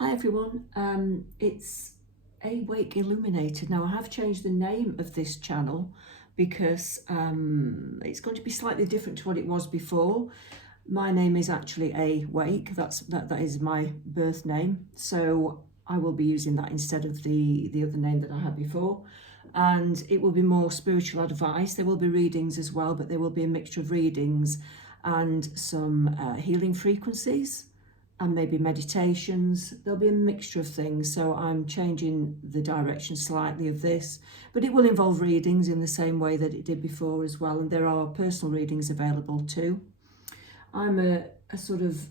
Hi everyone, it's Awake Illuminated. Now I have changed the name of this channel because it's going to be slightly different to what it was before. My name is actually Awake, that is my birth name, so I will be using that instead of the other name that I had before. And it will be more spiritual advice. There will be readings as well, but there will be a mixture of readings and some healing frequencies and maybe meditations. There'll be a mixture of things, so I'm changing the direction slightly of this, but it will involve readings in the same way that it did before as well, and there are personal readings available too. I'm a sort of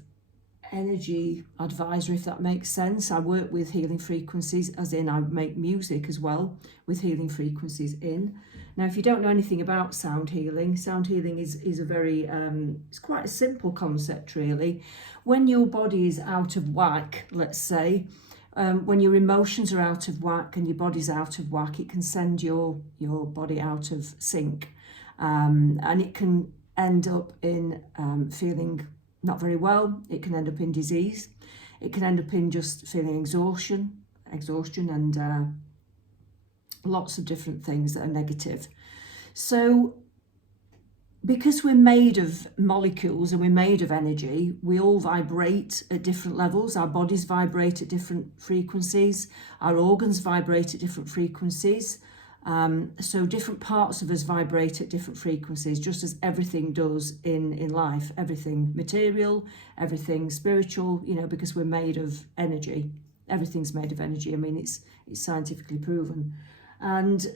energy advisor, if that makes sense. I work with healing frequencies, as in I make music as well with healing frequencies in. Now, if you don't know anything about sound healing is a very, it's quite a simple concept really. When your body is out of whack, let's say, when your emotions are out of whack and your body's out of whack, it can send your body out of sync, and it can end up in feeling not very well. It can end up in disease. It can end up in just feeling exhaustion and lots of different things that are negative. So because we're made of molecules and we're made of energy, we all vibrate at different levels. Our bodies vibrate at different frequencies. Our organs vibrate at different frequencies. So different parts of us vibrate at different frequencies, just as everything does in life, everything material, everything spiritual, because we're made of energy. Everything's made of energy. I mean, it's scientifically proven. And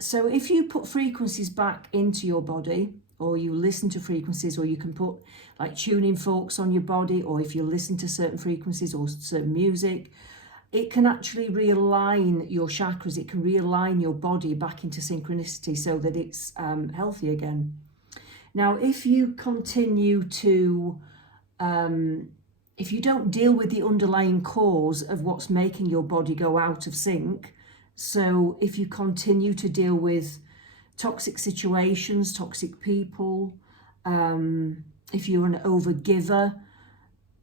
so if you put frequencies back into your body, or you listen to frequencies, or you can put like tuning forks on your body, or if you listen to certain frequencies or certain music, it can actually realign your chakras. It can realign your body back into synchronicity so that it's healthy again. Now, if you continue to, if you don't deal with the underlying cause of what's making your body go out of sync, so if you continue to deal with toxic situations, toxic people, if you're an overgiver,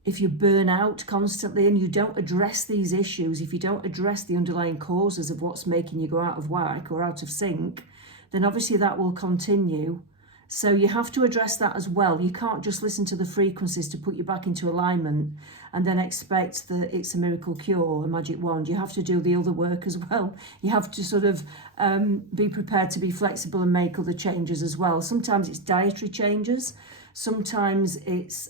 if you burn out constantly and you don't address these issues, if you don't address the underlying causes of what's making you go out of whack or out of sync, then obviously that will continue. So you have to address that as well. You can't just listen to the frequencies to put you back into alignment and then expect that it's a miracle cure, a magic wand. You have to do the other work as well. You have to sort of be prepared to be flexible and make other changes as well. Sometimes it's dietary changes. Sometimes it's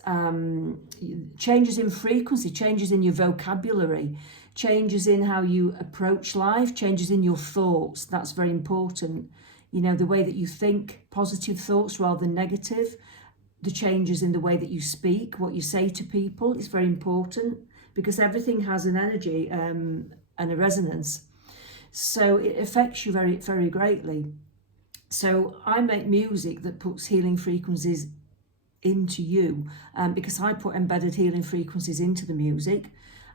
changes in frequency, changes in your vocabulary, changes in how you approach life, changes in your thoughts. That's very important. The way that you think, positive thoughts rather than negative, the changes in the way that you speak, what you say to people is very important, because everything has an energy and a resonance. So it affects you very, very greatly. So I make music that puts healing frequencies into you, because I put embedded healing frequencies into the music.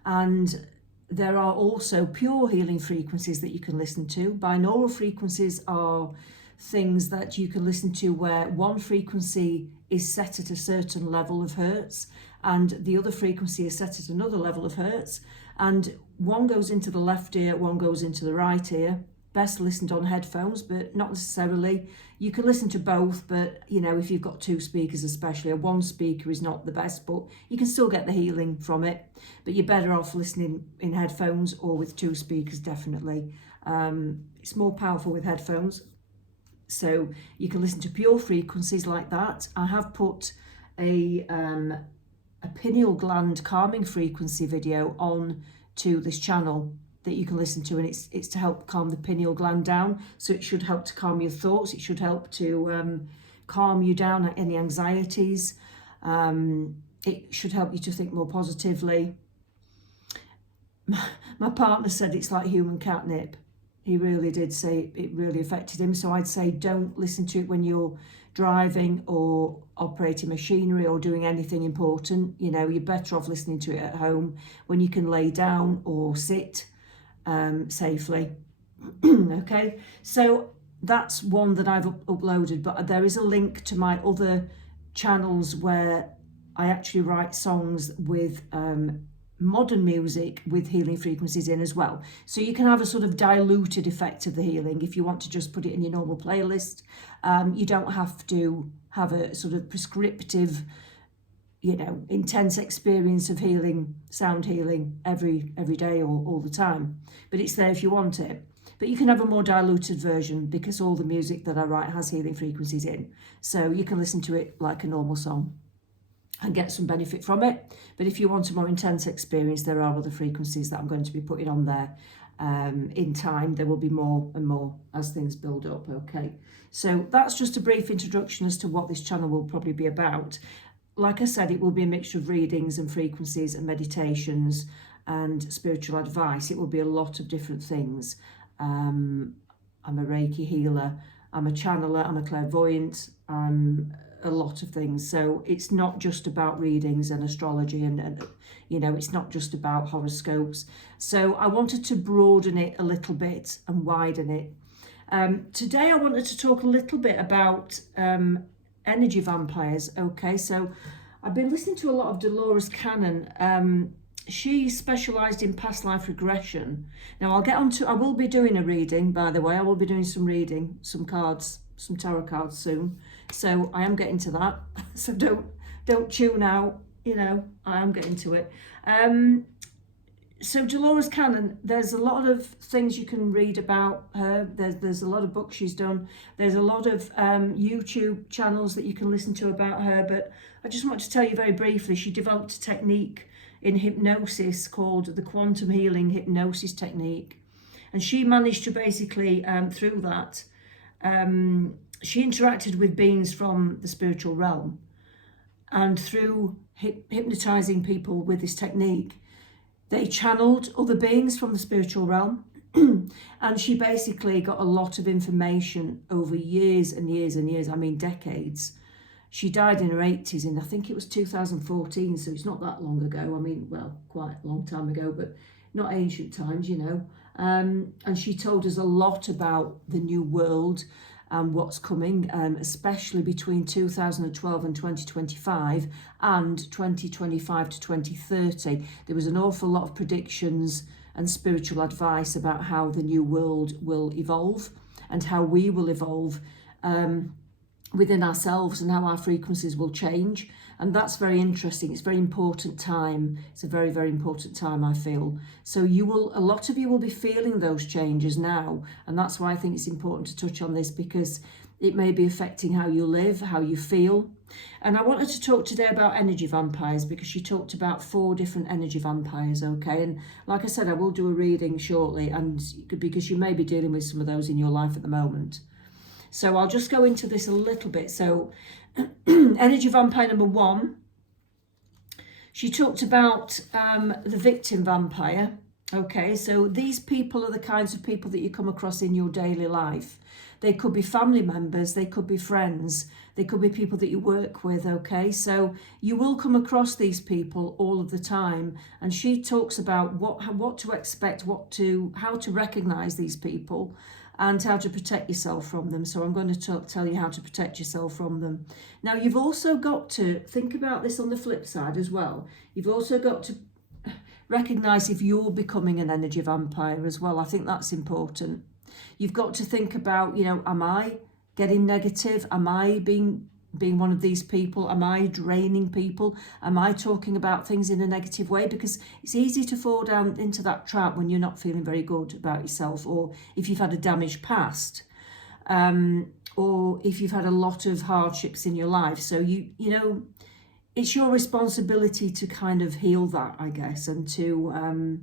And there are also pure healing frequencies that you can listen to. Binaural frequencies are things that you can listen to where one frequency is set at a certain level of hertz and the other frequency is set at another level of hertz, and one goes into the left ear, one goes into the right ear. Best listened on headphones, but not necessarily. You can listen to both, but if you've got two speakers especially, one speaker is not the best, but you can still get the healing from it. But you're better off listening in headphones or with two speakers, definitely. It's more powerful with headphones. So you can listen to pure frequencies like that. I have put a pineal gland calming frequency video on to this channel that you can listen to, and it's to help calm the pineal gland down. So it should help to calm your thoughts. It should help to calm you down, any anxieties. It should help you to think more positively. My partner said it's like human catnip. He really did say it really affected him. So I'd say don't listen to it when you're driving or operating machinery or doing anything important. You're better off listening to it at home when you can lay down or sit safely. Okay, so that's one that I've uploaded, but there is a link to my other channels where I actually write songs with modern music with healing frequencies in as well. So you can have a sort of diluted effect of the healing if you want to just put it in your normal playlist. You don't have to have a sort of prescriptive, intense experience of healing, sound healing every day or all the time. But it's there if you want it. But you can have a more diluted version because all the music that I write has healing frequencies in. So you can listen to it like a normal song and get some benefit from it. But if you want a more intense experience, there are other frequencies that I'm going to be putting on there. In time, there will be more and more as things build up. Okay, so that's just a brief introduction as to what this channel will probably be about. Like I said, it will be a mixture of readings and frequencies and meditations and spiritual advice. It will be a lot of different things. I'm a Reiki healer, I'm a channeler, I'm a clairvoyant, I'm a lot of things. So it's not just about readings and astrology and it's not just about horoscopes. So I wanted to broaden it a little bit and widen it. Today I wanted to talk a little bit about energy vampires. Okay, so I've been listening to a lot of Dolores Cannon. She specialised in past life regression. Now I will be doing a reading, by the way. I will be doing some reading, some tarot cards soon. So I am getting to that. So don't tune out, I am getting to it. So Dolores Cannon, there's a lot of things you can read about her. There's a lot of books she's done. There's a lot of YouTube channels that you can listen to about her. But I just want to tell you very briefly, she developed a technique in hypnosis called the quantum healing hypnosis technique. And she managed to basically, through that, she interacted with beings from the spiritual realm. And through hypnotizing people with this technique, they channeled other beings from the spiritual realm. And she basically got a lot of information over years and years and years, I mean decades. She died in her 80s, and I think it was 2014, so it's not that long ago. I mean, well, quite a long time ago, but not ancient times, And she told us a lot about the new world and what's coming, especially between 2012 and 2025 and 2025 to 2030. There was an awful lot of predictions and spiritual advice about how the new world will evolve and how we will evolve within ourselves and how our frequencies will change. And that's very interesting. It's a very important time. It's a very, very important time, I feel. So a lot of you will be feeling those changes now. And that's why I think it's important to touch on this, because it may be affecting how you live, how you feel. And I wanted to talk today about energy vampires, because she talked about 4 different energy vampires, okay? And like I said, I will do a reading shortly, and because you may be dealing with some of those in your life at the moment. So I'll just go into this a little bit. So energy vampire number 1, she talked about the victim vampire. Okay, so these people are the kinds of people that you come across in your daily life. They could be family members, they could be friends, they could be people that you work with, okay? So you will come across these people all of the time. And she talks about what to expect, how to recognize these people, and how to protect yourself from them. So I'm going to tell you how to protect yourself from them. Now, you've also got to think about this on the flip side as well. You've also got to recognize if you're becoming an energy vampire as well. I think that's important. You've got to think about, am I getting negative? Am I being one of these people? Am I draining people? Am I talking about things in a negative way? Because it's easy to fall down into that trap when you're not feeling very good about yourself, or if you've had a damaged past, or if you've had a lot of hardships in your life. So it's your responsibility to kind of heal that, I guess, and to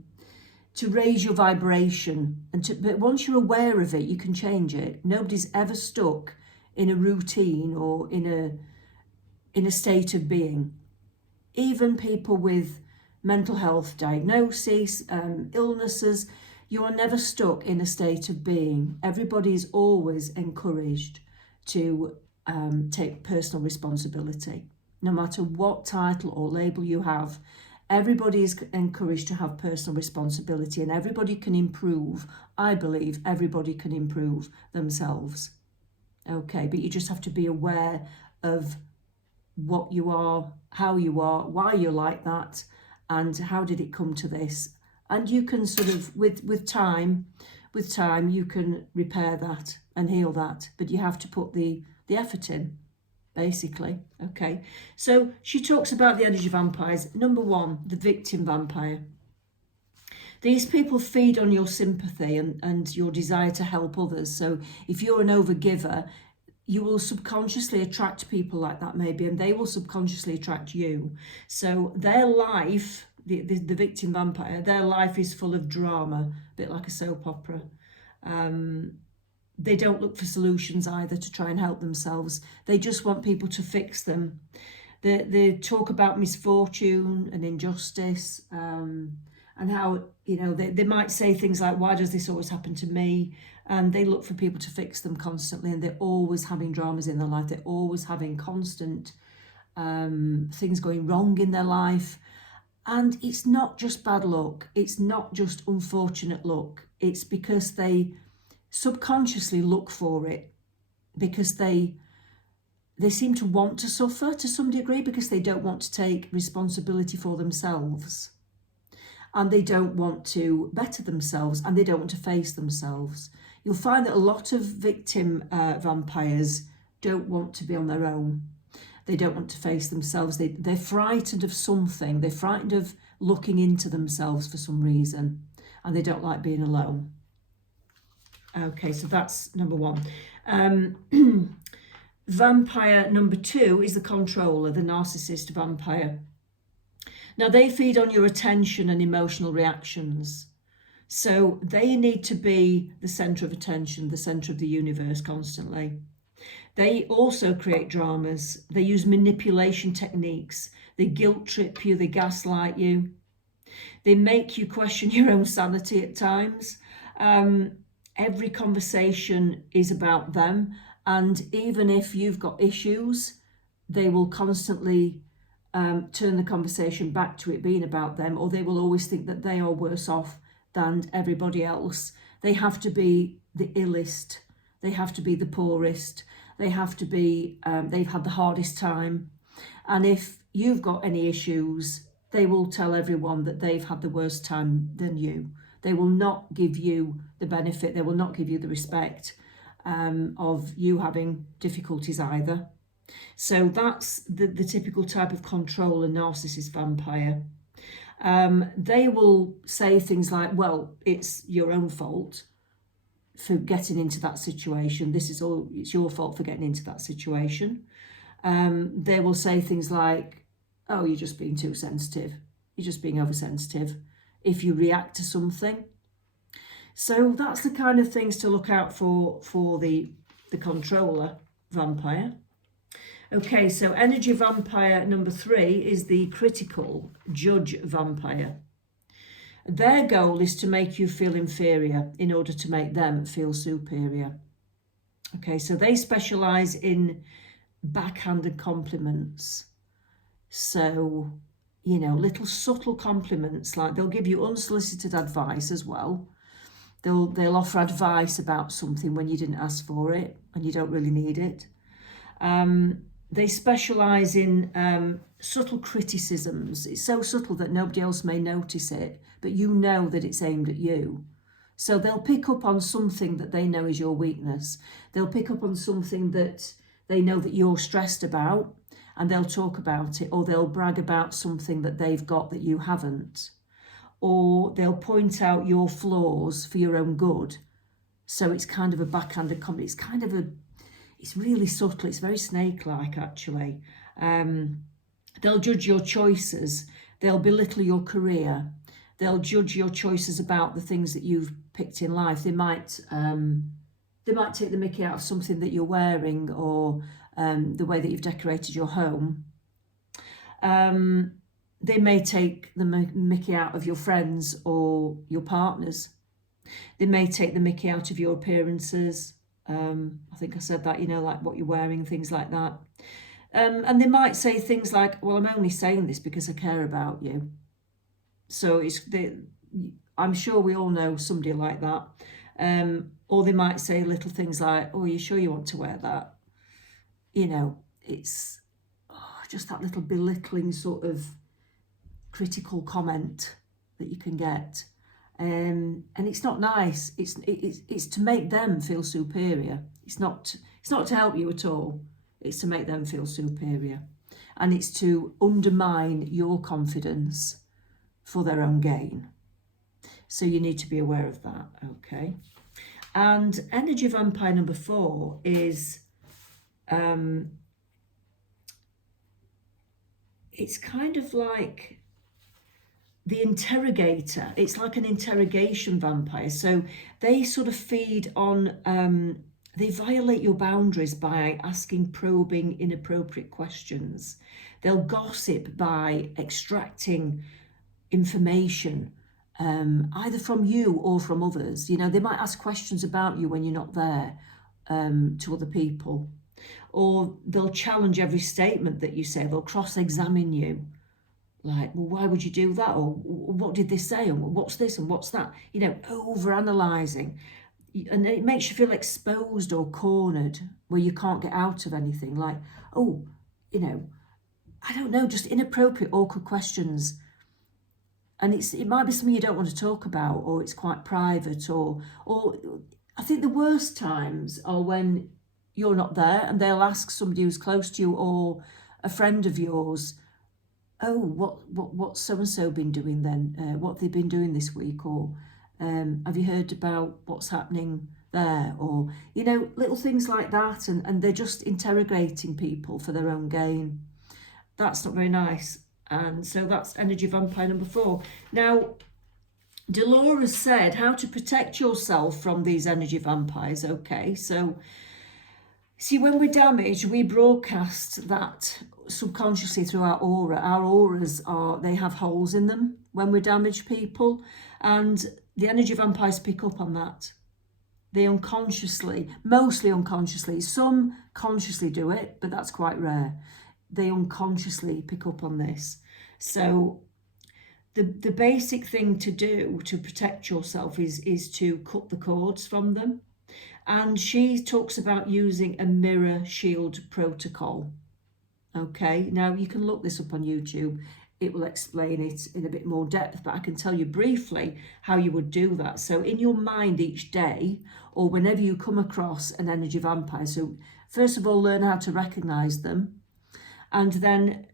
raise your vibration. But once you're aware of it, you can change it. Nobody's ever stuck in a routine or in a state of being. Even people with mental health diagnoses, illnesses, you are never stuck in a state of being. Everybody is always encouraged to take personal responsibility. No matter what title or label you have, everybody is encouraged to have personal responsibility, and everybody can improve. I believe everybody can improve themselves. Okay, but you just have to be aware of what you are, how you are, why you're like that, and how did it come to this? And you can sort of, with time, you can repair that and heal that, but you have to put the effort in, basically. Okay, so she talks about the energy vampires. Number one, the victim vampire. These people feed on your sympathy and your desire to help others. So if you're an overgiver, you will subconsciously attract people like that maybe, and they will subconsciously attract you. So their life, the victim vampire, their life is full of drama, a bit like a soap opera. They don't look for solutions either to try and help themselves. They just want people to fix them. They talk about misfortune and injustice, and how, they might say things like, why does this always happen to me? And they look for people to fix them constantly, and they're always having dramas in their life. They're always having constant things going wrong in their life. And it's not just bad luck. It's not just unfortunate luck. It's because they subconsciously look for it, because they seem to want to suffer to some degree, because they don't want to take responsibility for themselves, and they don't want to better themselves, and they don't want to face themselves. You'll find that a lot of victim vampires don't want to be on their own. They don't want to face themselves. They're frightened of something. They're frightened of looking into themselves for some reason, and they don't like being alone. Okay, so that's number one. Vampire number two is the controller, the narcissist vampire. Now, they feed on your attention and emotional reactions. So they need to be the centre of attention, the centre of the universe constantly. They also create dramas. They use manipulation techniques. They guilt trip you. They gaslight you. They make you question your own sanity at times. Every conversation is about them. And even if you've got issues, they will constantly turn the conversation back to it being about them, or they will always think that they are worse off than everybody else. They have to be the illest. They have to be the poorest. They have to be, they've had the hardest time. And if you've got any issues, they will tell everyone that they've had the worst time than you. They will not give you the benefit. They will not give you the respect of you having difficulties either. So that's the typical type of controller narcissist vampire. They will say things like, well, it's your own fault for getting into that situation. It's your fault for getting into that situation. They will say things like, oh, you're just being too sensitive. You're just being oversensitive if you react to something. So that's the kind of things to look out for the controller vampire. Okay, so energy vampire number three is the critical judge vampire. Their goal is to make you feel inferior in order to make them feel superior. Okay, so they specialize in backhanded compliments. So, little subtle compliments, like they'll give you unsolicited advice as well. They'll offer advice about something when you didn't ask for it and you don't really need it. They specialise in subtle criticisms. It's so subtle that nobody else may notice it, but you know that it's aimed at you. So they'll pick up on something that they know is your weakness. They'll pick up on something that they know that you're stressed about, and they'll talk about it, or they'll brag about something that they've got that you haven't. Or they'll point out your flaws for your own good. So it's kind of a backhanded comment. It's really subtle. It's very snake-like, actually. They'll judge your choices. They'll belittle your career. They'll judge your choices about the things that you've picked in life. They might take the mickey out of something that you're wearing, or the way that you've decorated your home. They may take the mickey out of your friends or your partners. They may take the mickey out of your appearances. I think I said that, like what you're wearing, things like that. And they might say things like, well, I'm only saying this because I care about you. So I'm sure we all know somebody like that. Or they might say little things like, oh, are you sure you want to wear that? It's just that little belittling sort of critical comment that you can get. And it's not nice. It's to make them feel superior. It's not to help you at all. It's to make them feel superior. And it's to undermine your confidence for their own gain. So you need to be aware of that, okay? And energy vampire number 4 is, it's kind of like the interrogator. It's like an interrogation vampire. So they sort of feed on, they violate your boundaries by asking probing, inappropriate questions. They'll gossip by extracting information, either from you or from others. You know, they might ask questions about you when you're not there, to other people. Or they'll challenge every statement that you say. They'll cross-examine you. Like, well, why would you do that? Or what did they say? And what's this and what's that? You know, over-analysing. And it makes you feel exposed or cornered where you can't get out of anything. Like, oh, you know, I don't know, just inappropriate, awkward questions. And it might be something you don't want to talk about, or it's quite private, or I think the worst times are when you're not there and they'll ask somebody who's close to you or a friend of yours, oh, what's so-and-so been doing then? What have they been doing this week? Or have you heard about what's happening there? Or, you know, little things like that. And they're just interrogating people for their own gain. That's not very nice. And so that's energy vampire number 4. Now, Dolores said how to protect yourself from these energy vampires. Okay, so see, when we're damaged, we broadcast that subconsciously through our aura. Our auras they have holes in them when we're damaged people, and the energy vampires pick up on that. They unconsciously, mostly unconsciously, some consciously do it, but that's quite rare. They unconsciously pick up on this. So the basic thing to do to protect yourself is to cut the cords from them. And she talks about using a mirror shield protocol. Okay, now you can look this up on YouTube. It will explain it in a bit more depth, but I can tell you briefly how you would do that. So in your mind each day, or whenever you come across an energy vampire, so first of all, learn how to recognize them, and then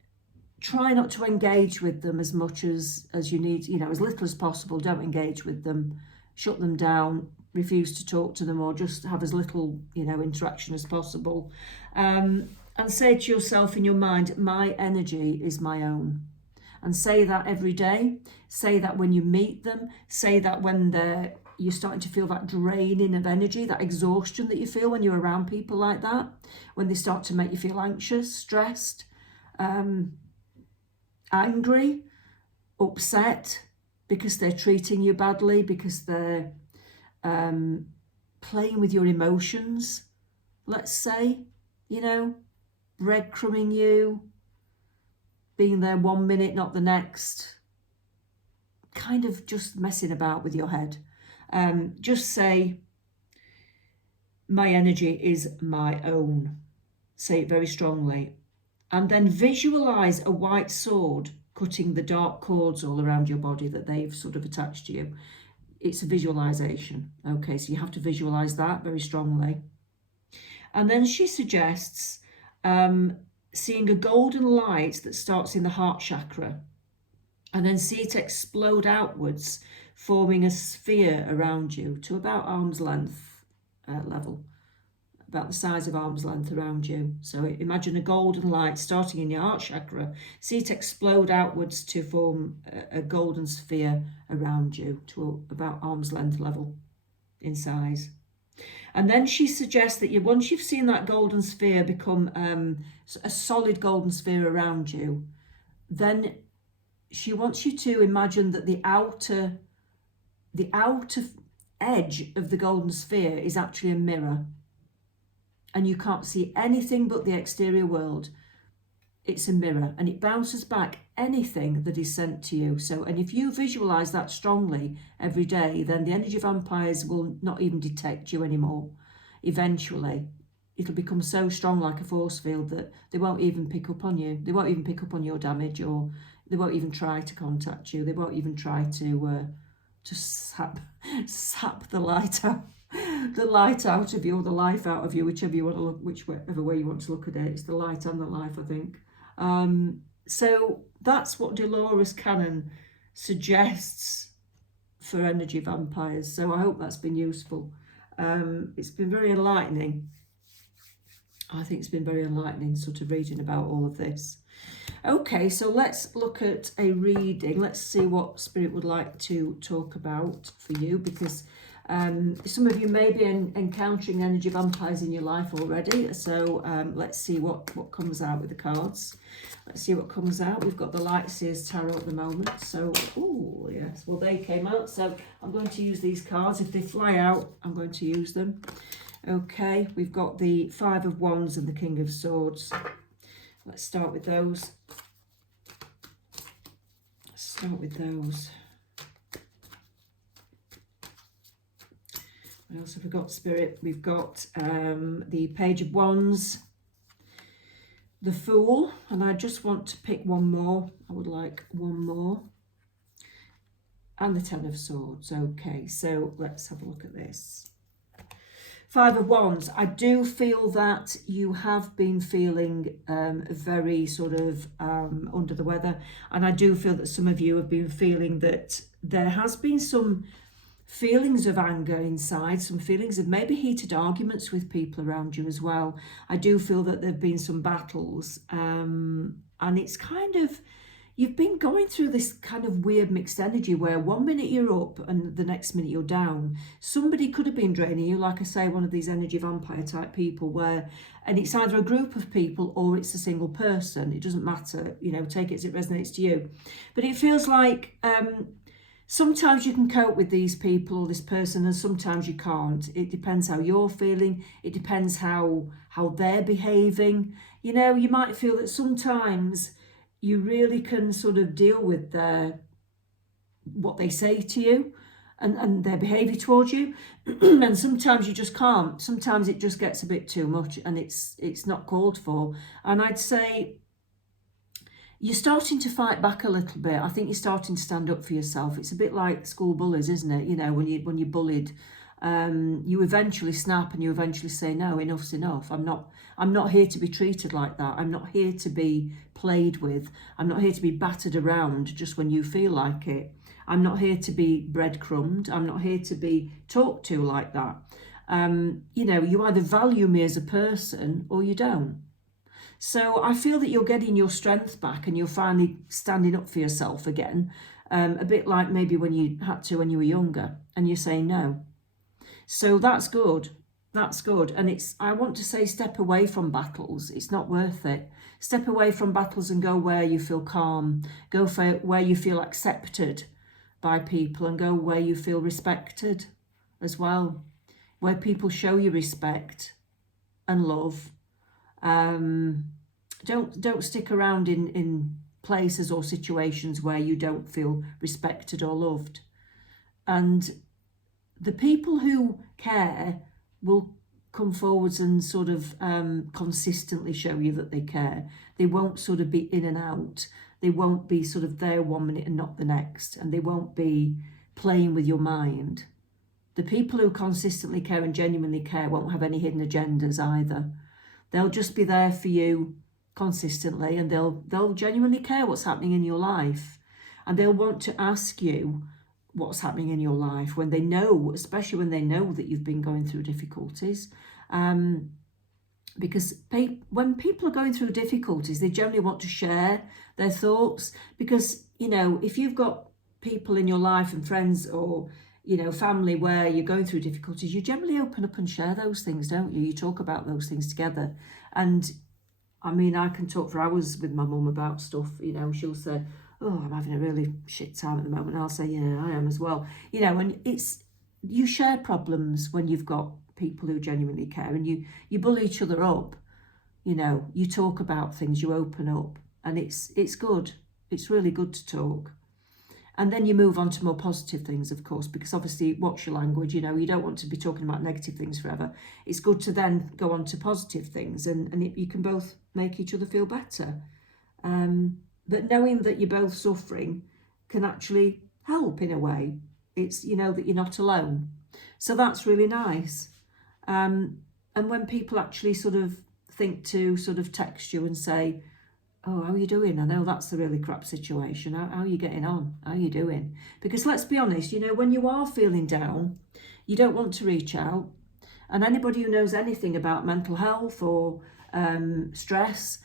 try not to engage with them as much as you need, you know, as little as possible. Don't engage with them, shut them down, refuse to talk to them, or just have as little, you know, interaction as possible. And say to yourself in your mind, my energy is my own. And say that every day. Say that when you meet them. Say that when you're starting to feel that draining of energy, that exhaustion that you feel when you're around people like that, when they start to make you feel anxious, stressed, angry, upset because they're treating you badly, because they're playing with your emotions, let's say, you know, breadcrumbing you, being there 1 minute, not the next, kind of just messing about with your head. Just say, my energy is my own. Say it very strongly. And then visualize a white sword cutting the dark cords all around your body that they've sort of attached to you. It's a visualization. Okay, so you have to visualize that very strongly. And then she suggests seeing a golden light that starts in the heart chakra, and then see it explode outwards, forming a sphere around you to about arm's length level, about the size of arm's length around you. So imagine a golden light starting in your heart chakra, see it explode outwards to form a golden sphere around you to about arm's length level in size. And then she suggests that once you've seen that golden sphere become a solid golden sphere around you, then she wants you to imagine that the outer edge of the golden sphere is actually a mirror, and you can't see anything but the exterior world. It's a mirror, and it bounces back anything that is sent to you. So, and if you visualize that strongly every day, then the energy vampires will not even detect you anymore. Eventually, it'll become so strong like a force field that they won't even pick up on you. They won't even pick up on your damage or They won't even try to contact you. They won't even try to sap the light out, of you, or the life out of you, whichever you want to look, whichever way you want to look at it. It's the light and the life, I think. So that's what Dolores Cannon suggests for energy vampires. So I hope that's been useful. It's been very enlightening. I think it's been very enlightening sort of reading about all of this. Okay, so let's look at a reading. Let's see what Spirit would like to talk about for you, because some of you may be encountering energy vampires in your life already. So let's see what comes out with the cards. Let's see what comes out. We've got the Lightseers Tarot at the moment. So, oh yes, well they came out. So I'm going to use these cards. If they fly out, I'm going to use them. Okay, we've got the Five of Wands and the King of Swords. Let's start with those. What else have we got, Spirit? We've got the Page of Wands, the Fool, and I just want to pick one more. I would like one more. And the Ten of Swords. Okay, so let's have a look at this. Five of Wands. I do feel that you have been feeling very sort of under the weather, and I do feel that some of you have been feeling that there has been some feelings of anger inside, some feelings of maybe heated arguments with people around you as well. I do feel that there have been some battles, and it's kind of, you've been going through this kind of weird mixed energy where one minute you're up and the next minute you're down. Somebody could have been draining you, like I say, one of these energy vampire type people where, and it's either a group of people or it's a single person. It doesn't matter, you know, take it as it resonates to you. But it feels like sometimes you can cope with these people or this person and sometimes you can't. It depends how you're feeling. It depends how they're behaving. You know, you might feel that sometimes you really can sort of deal with what they say to you and their behaviour towards you. And sometimes you just can't. Sometimes it just gets a bit too much and it's not called for. And I'd say you're starting to fight back a little bit. I think you're starting to stand up for yourself. It's a bit like school bullies, isn't it? You know, when you're bullied, you eventually snap and you eventually say, no, enough's enough. I'm not here to be treated like that. I'm not here to be played with. I'm not here to be battered around just when you feel like it. I'm not here to be breadcrumbed. I'm not here to be talked to like that. You know, you either value me as a person or you don't. So I feel that you're getting your strength back and you're finally standing up for yourself again. A bit like maybe when you had to when you were younger and you're saying no. So that's good. That's good. And I want to say, step away from battles. It's not worth it. Step away from battles and go where you feel calm. Go for where you feel accepted by people and go where you feel respected as well. Where people show you respect and love. Don't stick around in places or situations where you don't feel respected or loved. And the people who care will come forwards and sort of consistently show you that they care. They won't sort of be in and out. They won't be sort of there 1 minute and not the next. And they won't be playing with your mind. The people who consistently care and genuinely care won't have any hidden agendas either. They'll just be there for you consistently and they'll genuinely care what's happening in your life. And they'll want to ask you what's happening in your life when they know, especially when they know that you've been going through difficulties. Because when people are going through difficulties, they generally want to share their thoughts. Because, you know, if you've got people in your life and friends or, you know, family where you're going through difficulties, you generally open up and share those things, don't you? You talk about those things together. And I mean, I can talk for hours with my mum about stuff. You know, she'll say, oh, I'm having a really shit time at the moment. And I'll say, yeah, I am as well. You know, and you share problems when you've got people who genuinely care and you bully each other up. You know, you talk about things, you open up, and it's good. It's really good to talk. And then you move on to more positive things, of course, because obviously what's your language? You know, you don't want to be talking about negative things forever. It's good to then go on to positive things and you can both make each other feel better. But knowing that you're both suffering can actually help in a way. It's, you know, that you're not alone. So that's really nice. And when people actually sort of think to sort of text you and say, oh, how are you doing? I know that's a really crap situation. How are you getting on? How are you doing? Because let's be honest, you know, when you are feeling down, you don't want to reach out. And anybody who knows anything about mental health or stress,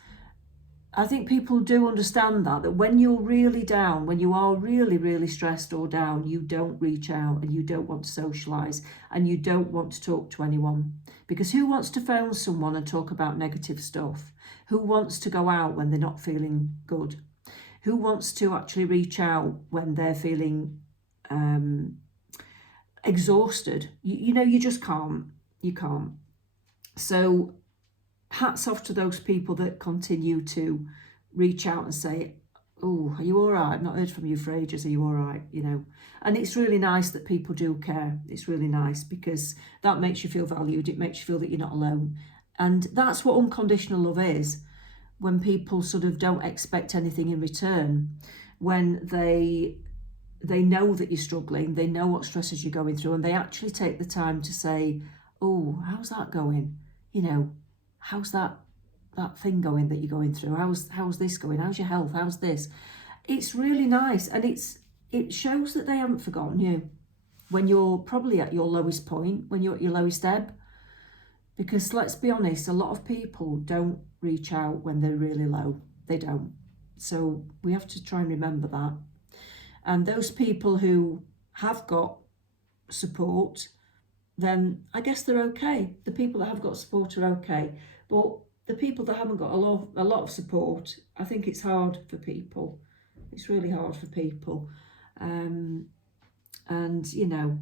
I think people do understand that when you're really down, when you are really, really stressed or down, you don't reach out and you don't want to socialise and you don't want to talk to anyone. Because who wants to phone someone and talk about negative stuff? Who wants to go out when they're not feeling good? Who wants to actually reach out when they're feeling exhausted? You know, you just can't. You can't. So hats off to those people that continue to reach out and say, oh, are you all right? I've not heard from you for ages. Are you all right? You know, and it's really nice that people do care. It's really nice because that makes you feel valued. It makes you feel that you're not alone. And that's what unconditional love is, when people sort of don't expect anything in return, when they know that you're struggling, they know what stresses you're going through, and they actually take the time to say, oh, how's that going? You know, how's that thing going that you're going through? How's this going? How's your health? How's this? It's really nice, and it shows that they haven't forgotten you when you're probably at your lowest point, when you're at your lowest ebb. Because let's be honest, a lot of people don't reach out when they're really low. They don't. So we have to try and remember that. And those people who have got support, then I guess they're okay. The people that have got support are okay. But the people that haven't got a lot of support, I think it's hard for people. It's really hard for people. And, you know,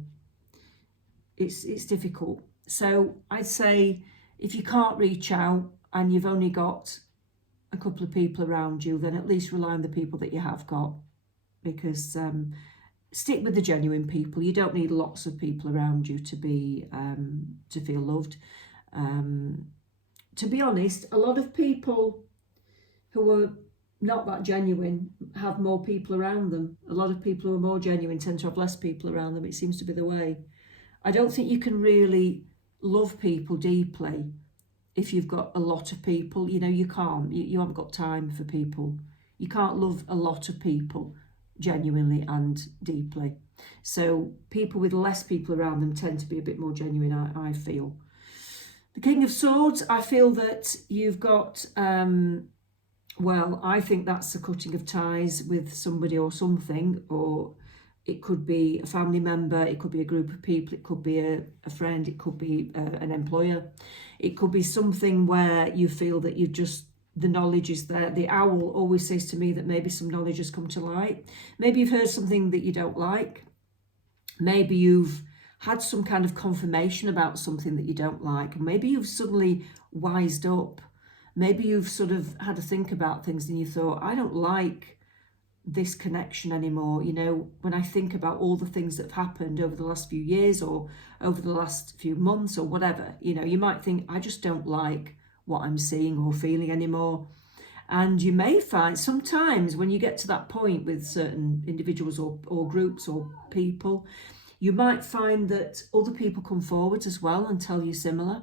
it's difficult. So I'd say if you can't reach out and you've only got a couple of people around you, then at least rely on the people that you have got. Because stick with the genuine people. You don't need lots of people around you to be to feel loved. To be honest, a lot of people who are not that genuine have more people around them. A lot of people who are more genuine tend to have less people around them. It seems to be the way. I don't think you can really love people deeply if you've got a lot of people. You know, you can't. You haven't got time for people. You can't love a lot of people genuinely and deeply. So people with less people around them tend to be a bit more genuine, I feel. The King of Swords, I feel that you've got, well, I think that's a cutting of ties with somebody or something, or it could be a family member, it could be a group of people, it could be a friend, it could be an employer. It could be something where you feel that you just, the knowledge is there. The owl always says to me that maybe some knowledge has come to light. Maybe you've heard something that you don't like. Maybe you've had some kind of confirmation about something that you don't like. Maybe you've suddenly wised up. Maybe you've sort of had to think about things and you thought, I don't like this connection anymore. You know, when I think about all the things that have happened over the last few years or over the last few months or whatever, you know, you might think, I just don't like what I'm seeing or feeling anymore. And you may find sometimes when you get to that point with certain individuals or groups or people, you might find that other people come forward as well and tell you similar.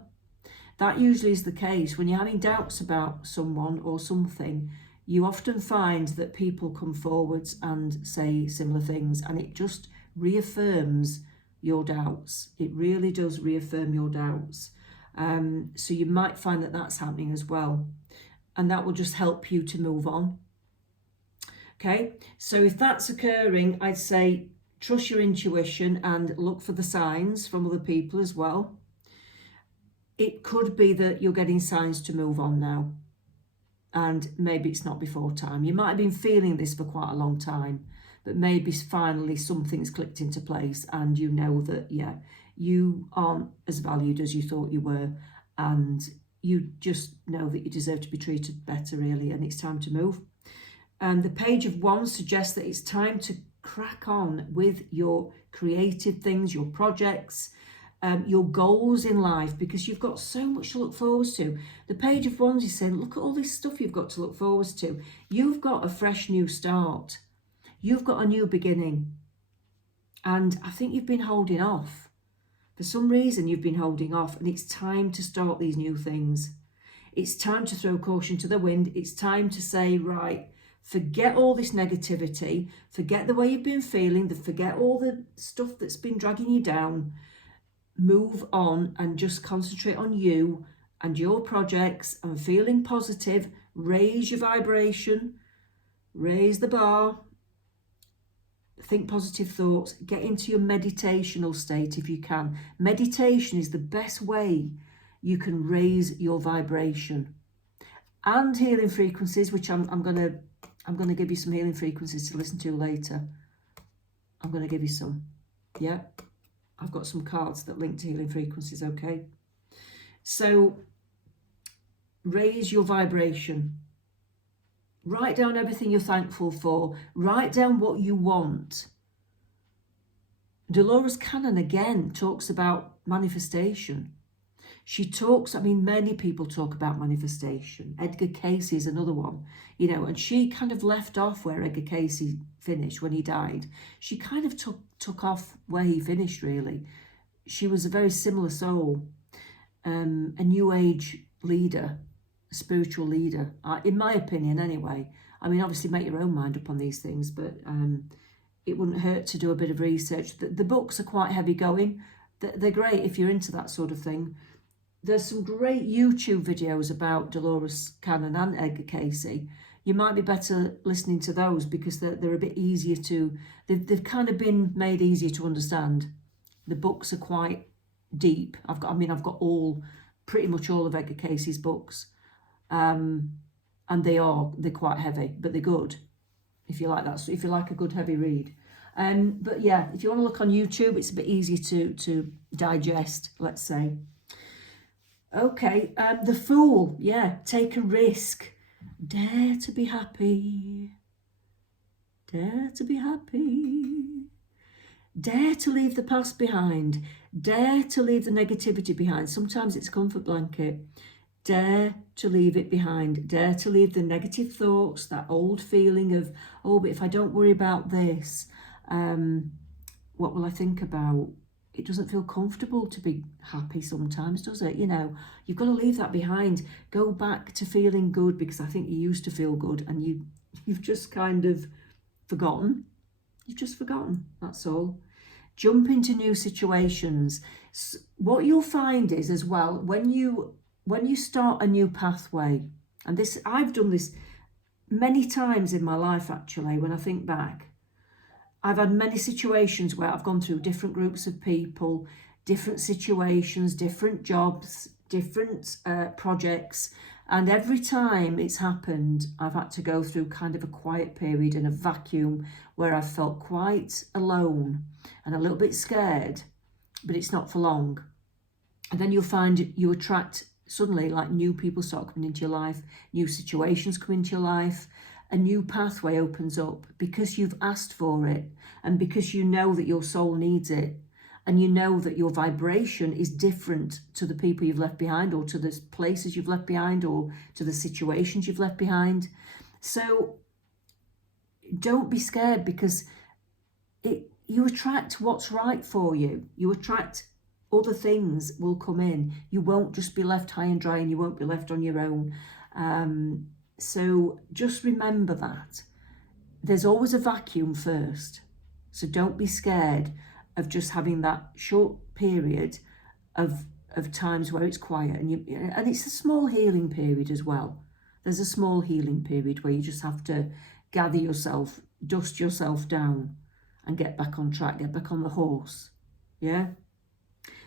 That usually is the case. When you're having doubts about someone or something, you often find that people come forwards and say similar things, and it just reaffirms your doubts. It really does reaffirm your doubts. So you might find that that's happening as well, and that will just help you to move on. Okay, so if that's occurring, I'd say trust your intuition and look for the signs from other people as well. It could be that you're getting signs to move on now, and maybe it's not before time. You might have been feeling this for quite a long time, but maybe finally something's clicked into place and you know that, yeah, you aren't as valued as you thought you were, and you just know that you deserve to be treated better, really, and it's time to move. And the Page of Wands suggests that it's time to crack on with your creative things, your projects. your goals in life, because you've got so much to look forward to. The Page of Wands is saying, look at all this stuff you've got to look forward to. You've got a fresh new start. You've got a new beginning. And I think you've been holding off. For some reason, you've been holding off, and it's time to start these new things. It's time to throw caution to the wind. It's time to say, right, forget all this negativity, forget the way you've been feeling, forget all the stuff that's been dragging you down. Move on and just concentrate on you and your projects and feeling positive. Raise your vibration, raise the bar, think positive thoughts, get into your meditational state if you can. Meditation is the best way you can raise your vibration. And healing frequencies, which I'm gonna give you some healing frequencies to listen to later. I'm gonna give you some. Yeah, I've got some cards that link to healing frequencies. Okay, so raise your vibration. Write down everything you're thankful for. Write down what you want. Dolores Cannon again talks about manifestation. She talks, I mean, many people talk about manifestation. Edgar Cayce is another one, you know, and she kind of left off where Edgar Cayce finished when he died. She kind of took off where he finished, really. She was a very similar soul, a new age leader, a spiritual leader, in my opinion anyway. I mean, obviously make your own mind up on these things, but it wouldn't hurt to do a bit of research. The books are quite heavy going. They're great if you're into that sort of thing. There's some great YouTube videos about Dolores Cannon and Edgar Cayce. You might be better listening to those because they're a bit easier to, they've kind of been made easier to understand. The books are quite deep. I've got pretty much all of Edgar Cayce's books. And they're quite heavy, but they're good. If you like that, so if you like a good heavy read. But yeah, if you want to look on YouTube, it's a bit easier to digest, let's say. Okay, the Fool, yeah, take a risk. Dare to be happy. Dare to be happy. Dare to leave the past behind. Dare to leave the negativity behind. Sometimes it's a comfort blanket. Dare to leave it behind. Dare to leave the negative thoughts, that old feeling of, oh, but if I don't worry about this, what will I think about? It doesn't feel comfortable to be happy sometimes, does it? You know, you've got to leave that behind. Go back to feeling good, because I think you used to feel good and you've just kind of forgotten. You've just forgotten, that's all. Jump into new situations. What you'll find is as well, when you start a new pathway, and this, I've done this many times in my life actually, when I think back, I've had many situations where I've gone through different groups of people, different situations, different jobs, different projects. And every time it's happened, I've had to go through kind of a quiet period and a vacuum where I've felt quite alone and a little bit scared, but it's not for long. And then you'll find you attract suddenly, like, new people start coming into your life, new situations come into your life. A new pathway opens up because you've asked for it, and because you know that your soul needs it, and you know that your vibration is different to the people you've left behind, or to the places you've left behind, or to the situations you've left behind. So don't be scared, because you attract what's right for you. You attract other things will come in. You won't just be left high and dry, and you won't be left on your own. So just remember that. There's always a vacuum first. So don't be scared of just having that short period of times where it's quiet. And it's a small healing period as well. There's a small healing period where you just have to gather yourself, dust yourself down, and get back on track, get back on the horse. Yeah?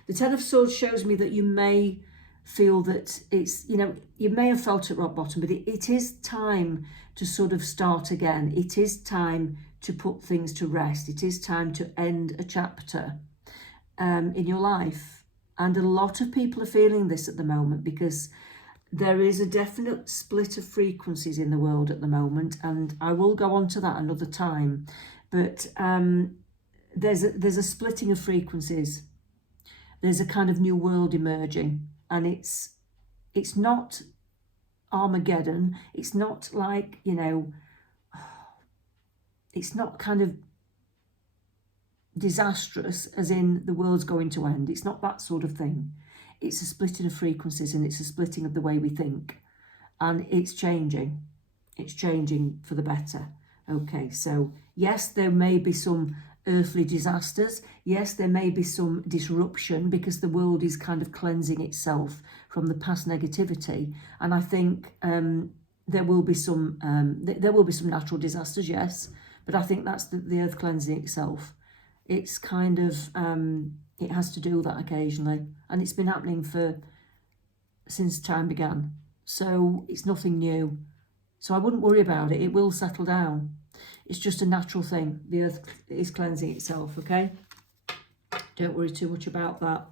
The Ten of Swords shows me that you may feel that it's, you may have felt at rock bottom, but it is time to sort of start again. It is time to put things to rest. It is time to end a chapter in your life. And a lot of people are feeling this at the moment, because there is a definite split of frequencies in the world at the moment, and I will go on to that another time. But there's a splitting of frequencies. there's a kind of new world emerging, and it's not Armageddon. It's not like, you know, it's not kind of disastrous as in the world's going to end. It's not that sort of thing. It's a splitting of frequencies, and it's a splitting of the way we think, and it's changing. It's changing for the better. Okay, so yes, there may be some earthly disasters. Yes, there may be some disruption because the world is kind of cleansing itself from the past negativity, and I think there will be some natural disasters. Yes, but I think that's the earth cleansing itself. It's kind of it has to do that occasionally, and it's been happening since time began. So it's nothing new. So I wouldn't worry about it. It will settle down. It's just a natural thing. The earth is cleansing itself, okay? Don't worry too much about that.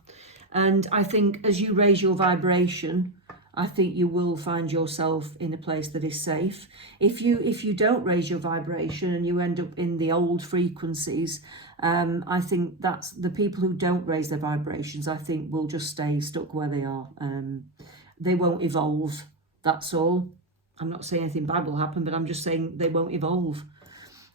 And I think as you raise your vibration, I think you will find yourself in a place that is safe. If you don't raise your vibration and you end up in the old frequencies, I think that's the people who don't raise their vibrations, I think will just stay stuck where they are. They won't evolve, that's all. I'm not saying anything bad will happen, but I'm just saying they won't evolve.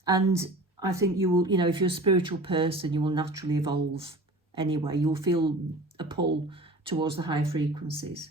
And I think you will, you know, if you're a spiritual person, you will naturally evolve anyway. You'll feel a pull towards the higher frequencies.